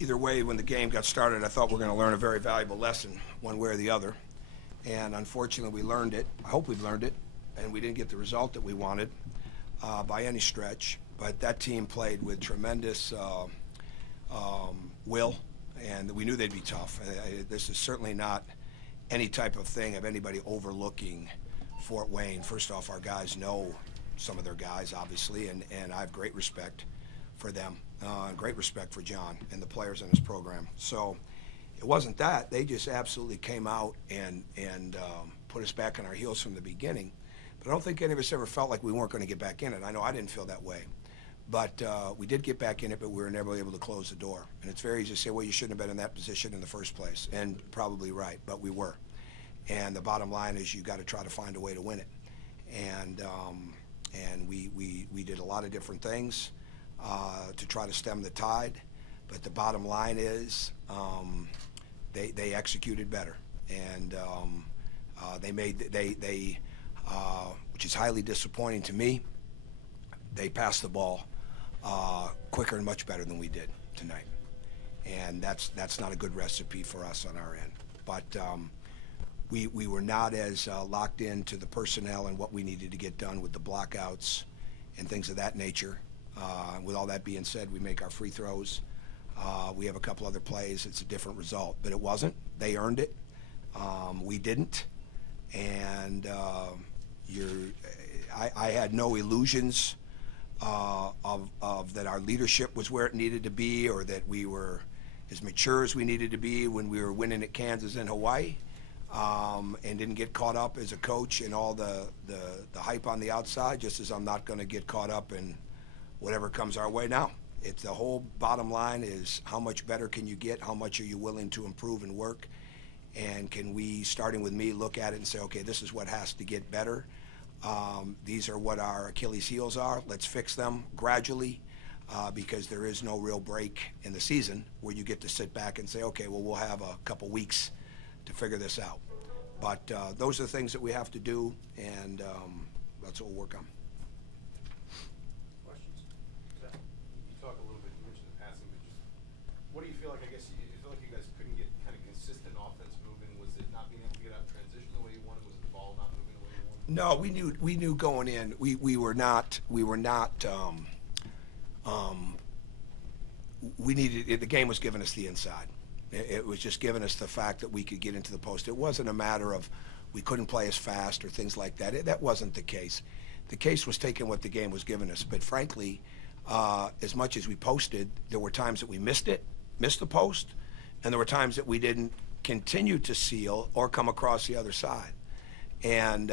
either way, when the game got started, I thought we were going to learn a very valuable lesson, one way or the other. And unfortunately, we learned it. I hope we've learned it. And we didn't get the result that we wanted by any stretch. But that team played with tremendous will, and we knew they'd be tough. This is certainly not any type of thing of anybody overlooking Fort Wayne. First off, our guys know some of their guys, obviously, and I have great respect for them, great respect for John and the players in his program. So it wasn't that. They just absolutely came out and put us back on our heels from the beginning. But I don't think any of us ever felt like we weren't going to get back in it. I know I didn't feel that way. But we did get back in it, but we were never able to close the door. And it's very easy to say, well, you shouldn't have been in that position in the first place. And probably right, but we were. And the bottom line is you got to try to find a way to win it. And we did a lot of different things to try to stem the tide. But the bottom line is they executed better. And which is highly disappointing to me, they passed the ball quicker and much better than we did tonight. And that's not a good recipe for us on our end. But we were not as locked into the personnel and what we needed to get done with the blockouts and things of that nature. With all that being said, we make our free throws. We have a couple other plays. It's a different result. But it wasn't. They earned it. We didn't. And I had no illusions of that our leadership was where it needed to be, or that we were as mature as we needed to be when we were winning at Kansas and Hawaii, and didn't get caught up as a coach in all the hype on the outside, just as I'm not going to get caught up in whatever comes our way now. It's the whole bottom line is how much better can you get, how much are you willing to improve and work, and can we, starting with me, look at it and say, okay, this is what has to get better. These are what our Achilles heels are. Let's fix them gradually, because there is no real break in the season where you get to sit back and say, okay, well, we'll have a couple weeks to figure this out. But those are the things that we have to do, and that's what we'll work on. Questions? You talk a little bit, you mentioned the passing, but just what do you feel like? I guess you feel like you guys couldn't get kind of consistent offense moving. Was it not being able to get out in transition the way you wanted? Was the ball not moving the way you wanted? No, we knew going in we were not we needed it. The game was giving us the inside. It was just giving us the fact that we could get into the post. It wasn't a matter of we couldn't play as fast or things like that. That wasn't the case. The case was taking what the game was giving us. But frankly, as much as we posted, there were times that we missed the post, and there were times that we didn't continue to seal or come across the other side. And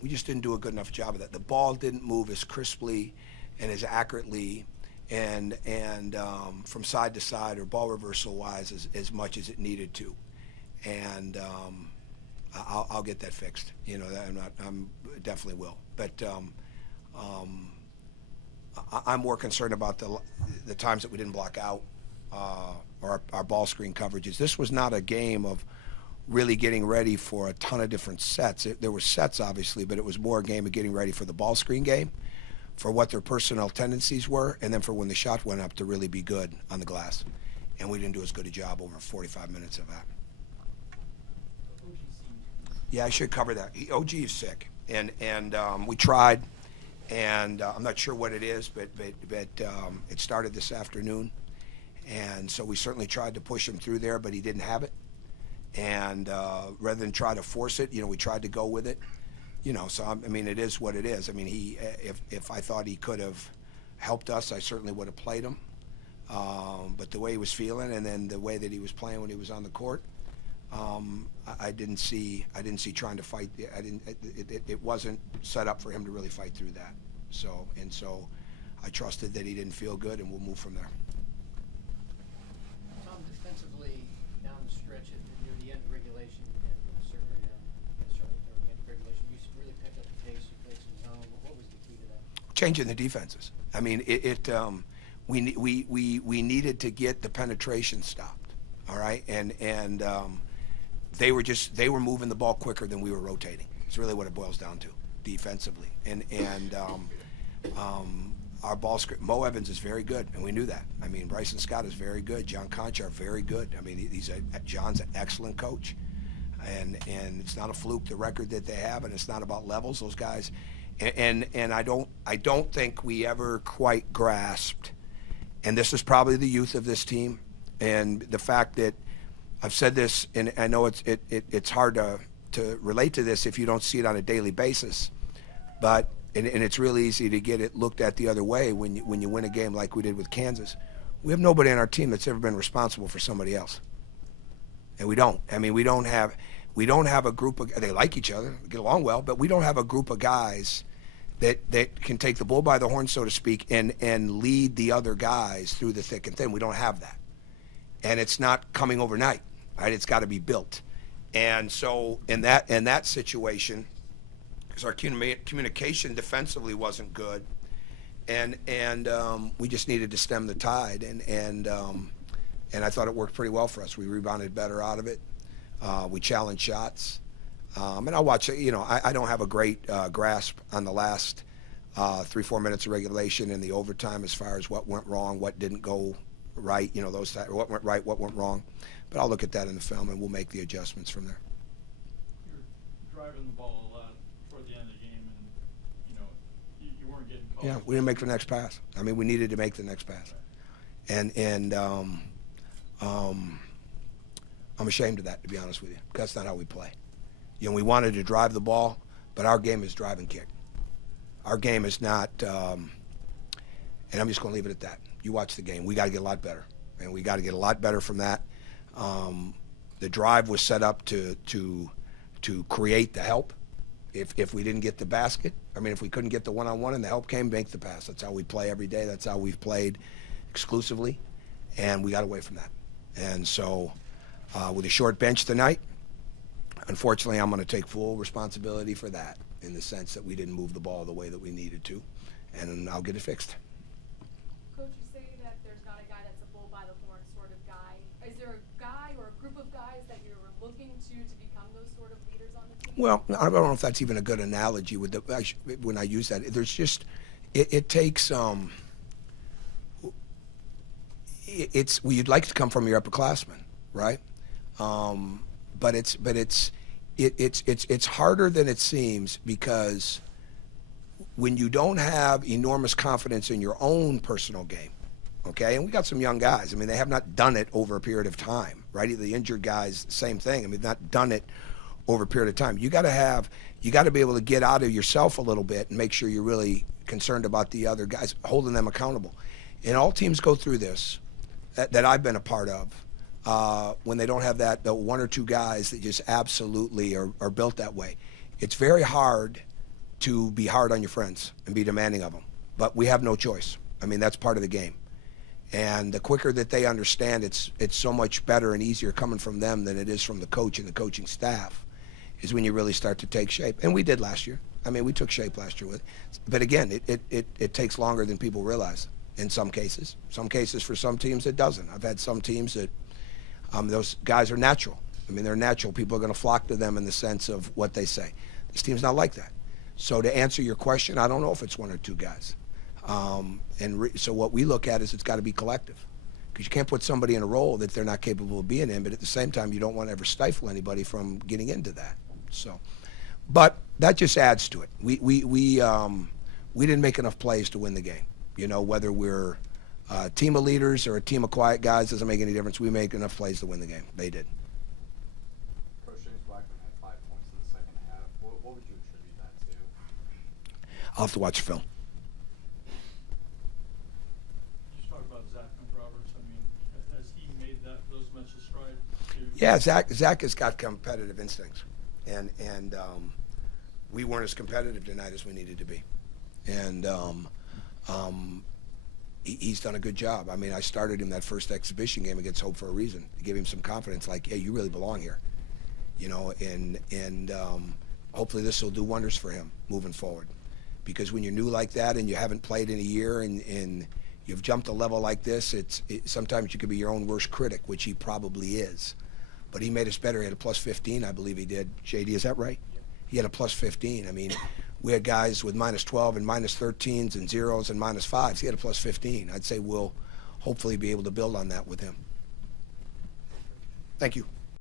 we just didn't do a good enough job of that. The ball didn't move as crisply and as accurately and from side to side or ball reversal wise as much as it needed to. And I'll get that fixed. You know, I'm definitely will. But I'm more concerned about the times that we didn't block out or our ball screen coverages. This was not a game of really getting ready for a ton of different sets. There were sets, obviously, but it was more a game of getting ready for the ball screen game, for what their personnel tendencies were, and then for when the shot went up to really be good on the glass. And we didn't do as good a job over 45 minutes of that. Yeah, I should cover that. OG is sick, and we tried, and I'm not sure what it is, but it started this afternoon, and so we certainly tried to push him through there, but he didn't have it. And rather than try to force it, we tried to go with it. So I mean, it is what it is. I mean, if I thought he could have helped us, I certainly would have played him. But the way he was feeling, and then the way that he was playing when he was on the court, I didn't see trying to fight. It wasn't set up for him to really fight through that. So I trusted that he didn't feel good, and we'll move from there. Tom, defensively down the stretch near the end of regulation, and certainly during the end of regulation, you really picked up the pace. You played some zone. What was the key to that? Changing the defenses. I mean, we needed to get the penetration stopped. All right, and they were moving the ball quicker than we were rotating. It's really what it boils down to defensively, and our ball screen. Mo Evans is very good, and we knew that. I mean, Bryson Scott is very good. John Conchar, very good. I mean, John's an excellent coach, and it's not a fluke, the record that they have, and it's not about levels. Those guys, and I don't think we ever quite grasped, and this is probably the youth of this team, and the fact that I've said this, and I know it's hard to relate to this if you don't see it on a daily basis, but. And it's really easy to get it looked at the other way when you win a game like we did with Kansas. We have nobody on our team that's ever been responsible for somebody else, and we don't. I mean, we don't have a group of. They like each other, get along well, but we don't have a group of guys that can take the bull by the horn, so to speak, and lead the other guys through the thick and thin. We don't have that, and it's not coming overnight, right? It's got to be built, and so in that situation. Because our communication defensively wasn't good, and we just needed to stem the tide, and I thought it worked pretty well for us. We rebounded better out of it. We challenged shots, and I'll watch it. You know, I don't have a great grasp on the last 3-4 minutes of regulation and the overtime as far as what went wrong, what didn't go right. You know, what went right, what went wrong. But I'll look at that in the film, and we'll make the adjustments from there. You're driving the ball a lot toward the end of the game, and you know you weren't getting calls. Yeah, we didn't make the next pass. I mean, we needed to make the next pass, and I'm ashamed of that, to be honest with you. That's not how we play. You know, we wanted to drive the ball, but our game is drive and kick. Our game is not, and I'm just going to leave it at that. You watch the game. We got to get a lot better, and we got to get a lot better from that. The drive was set up to create the help. If we didn't get the basket, I mean, if we couldn't get the one-on-one and the help came, make the pass. That's how we play every day. That's how we've played exclusively, and we got away from that. And so with a short bench tonight, unfortunately, I'm going to take full responsibility for that in the sense that we didn't move the ball the way that we needed to, and I'll get it fixed. Coach, you say that there's not a guy that's a bull by the horn sort of guy. Is there a guy or a group of guys that you're looking to become those sort of leaders on the team? Well, I don't know if that's even a good analogy with when I use that. There's just it takes it's well, you'd like to come from your upperclassmen, right? But it's harder than it seems because when you don't have enormous confidence in your own personal game, okay? And we got some young guys. I mean, they have not done it over a period of time, right? The injured guys, same thing. I mean, not done it over a period of time. You got to be able to get out of yourself a little bit and make sure you're really concerned about the other guys, holding them accountable. And all teams go through this that I've been a part of when they don't have the one or two guys that just absolutely are built that way. It's very hard to be hard on your friends and be demanding of them, but we have no choice. I mean, that's part of the game. And the quicker that they understand it's so much better and easier coming from them than it is from the coach and the coaching staff is when you really start to take shape. And we did last year. I mean, we took shape last year with it. But again, it takes longer than people realize in some cases. Some cases for some teams it doesn't. I've had some teams that those guys are natural. I mean, they're natural. People are going to flock to them in the sense of what they say. This team's not like that. So to answer your question, I don't know if it's one or two guys. So what we look at is it's got to be collective, because you can't put somebody in a role that they're not capable of being in, but at the same time you don't want to ever stifle anybody from getting into that. So, but that just adds to it. We didn't make enough plays to win the game. You know, whether we're a team of leaders or a team of quiet guys, doesn't make any difference. We make enough plays to win the game. They did. Coach James Blackman had 5 points in the second half. What would you attribute that to? I'll have to watch the film. Just talk about Zach Roberts. I mean, has he made those mental strides? Yeah, Zach has got competitive instincts, and we weren't as competitive tonight as we needed to be, and he's done a good job. I mean, I started him that first exhibition game against Hope for a reason, to give him some confidence, like, hey, you really belong here, you know, and hopefully this will do wonders for him moving forward, because when you're new like that and you haven't played in a year and you've jumped a level like this, sometimes you could be your own worst critic, which he probably is. But he made us better. He had a plus 15, I believe he did. JD, is that right? He had a plus 15. I mean, we had guys with -12 and -13s and zeros and -5s. He had a +15. I'd say we'll hopefully be able to build on that with him. Thank you.